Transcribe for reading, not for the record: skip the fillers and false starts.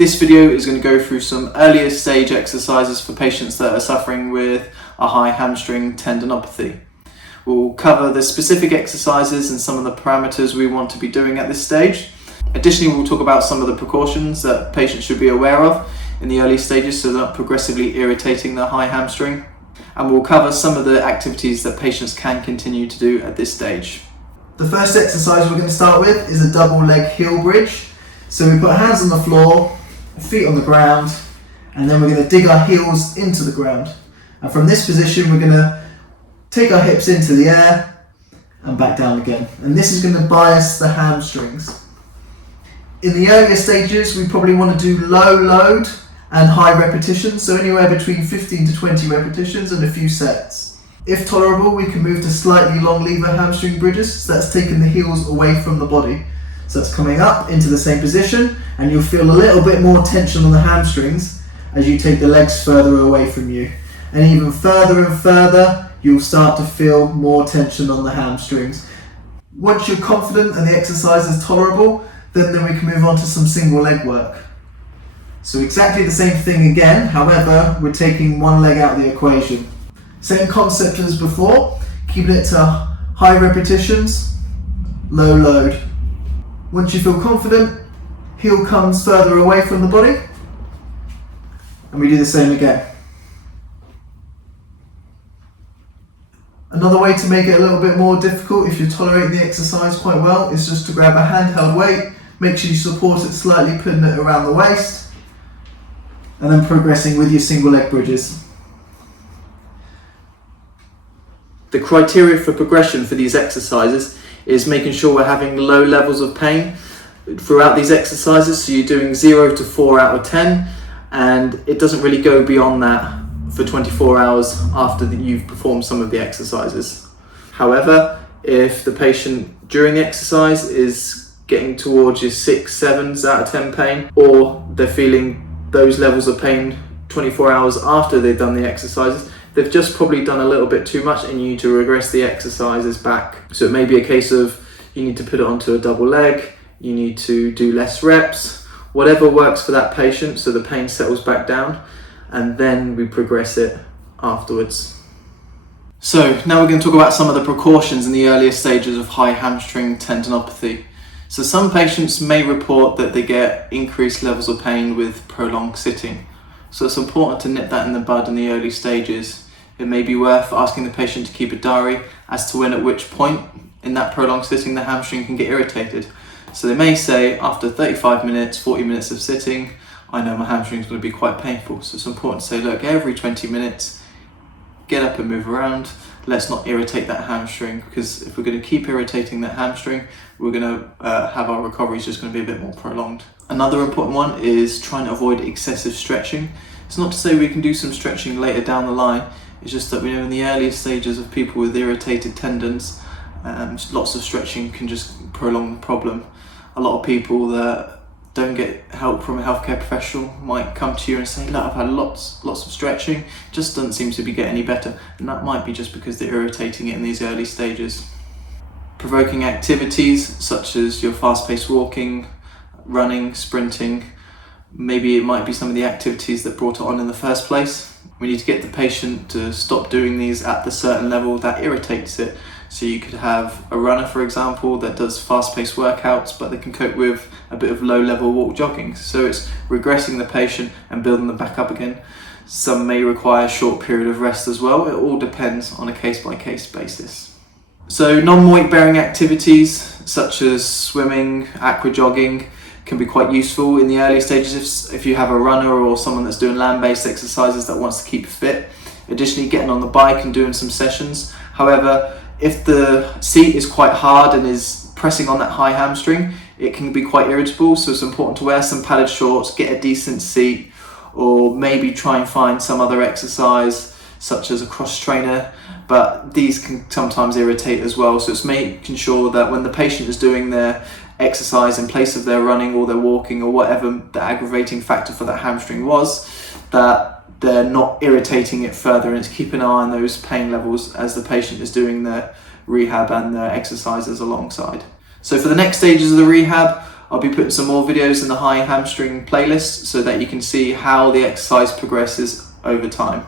This video is going to go through some earlier stage exercises for patients that are suffering with a high hamstring tendinopathy. We'll cover the specific exercises and some of the parameters we want to be doing at this stage. Additionally, we'll talk about some of the precautions that patients should be aware of in the early stages so they're not progressively irritating their high hamstring. And we'll cover some of the activities that patients can continue to do at this stage. The first exercise we're going to start with is a double leg heel bridge. So we put our hands on the floor, feet on the ground, and then we're going to dig our heels into the ground. And from this position, we're going to take our hips into the air and back down again. And this is going to bias the hamstrings. In the earlier stages, we probably want to do low load and high repetitions, so anywhere between 15 to 20 repetitions and a few sets. If tolerable, we can move to slightly long lever hamstring bridges, so that's taking the heels away from the body. So that's coming up into the same position, and you'll feel a little bit more tension on the hamstrings as you take the legs further away from you. And even further and further, you'll start to feel more tension on the hamstrings. Once you're confident and the exercise is tolerable, then we can move on to some single leg work. So exactly the same thing again, however, we're taking one leg out of the equation. Same concept as before, keeping it to high repetitions, low load. Once you feel confident, heel comes further away from the body, and we do the same again. Another way to make it a little bit more difficult, if you're tolerating the exercise quite well, is just to grab a handheld weight, make sure you support it slightly, putting it around the waist, and then progressing with your single leg bridges. The criteria for progression for these exercises is making sure we're having low levels of pain throughout these exercises. So you're doing 0 to 4 out of 10, and it doesn't really go beyond that for 24 hours after you've performed some of the exercises. However, if the patient during the exercise is getting towards your 6, 7s out of 10 pain, or they're feeling those levels of pain 24 hours after they've done the exercises, they've just probably done a little bit too much and you need to regress the exercises back. So it may be a case of you need to put it onto a double leg, you need to do less reps, whatever works for that patient so the pain settles back down, and then we progress it afterwards. So now we're going to talk about some of the precautions in the earlier stages of high hamstring tendinopathy. So some patients may report that they get increased levels of pain with prolonged sitting. So it's important to nip that in the bud in the early stages. It may be worth asking the patient to keep a diary as to when at which point in that prolonged sitting the hamstring can get irritated. So they may say after 35 minutes, 40 minutes of sitting, I know my hamstring is going to be quite painful. So it's important to say, look, every 20 minutes, get up and move around. Let's not irritate that hamstring, because if we're going to keep irritating that hamstring, we're going to have our recovery is just going to be a bit more prolonged. Another important one is trying to avoid excessive stretching. It's not to say we can do some stretching later down the line, it's just that we know in the earlier stages of people with irritated tendons, lots of stretching can just prolong the problem. A lot of people that don't get help from a healthcare professional might come to you and say, look, I've had lots of stretching, just doesn't seem to be getting any better. And that might be just because they're irritating it in these early stages. Provoking activities such as your fast-paced walking, running, sprinting, maybe it might be some of the activities that brought it on in the first place. We need to get the patient to stop doing these at the certain level that irritates it. So you could have a runner, for example, that does fast-paced workouts, but they can cope with a bit of low-level walk jogging. So it's regressing the patient and building them back up again. Some may require a short period of rest as well. It all depends on a case-by-case basis. So non-weight bearing activities such as swimming, aqua jogging can be quite useful in the early stages if you have a runner or someone that's doing land-based exercises that wants to keep fit. Additionally, getting on the bike and doing some sessions. However, if the seat is quite hard and is pressing on that high hamstring, it can be quite irritable, so it's important to wear some padded shorts, get a decent seat, or maybe try and find some other exercise such as a cross trainer, but these can sometimes irritate as well. So it's making sure that when the patient is doing their exercise in place of their running or their walking or whatever the aggravating factor for that hamstring was, that they're not irritating it further, and it's keeping an eye on those pain levels as the patient is doing their rehab and their exercises alongside. So for the next stages of the rehab, I'll be putting some more videos in the high hamstring playlist so that you can see how the exercise progresses over time.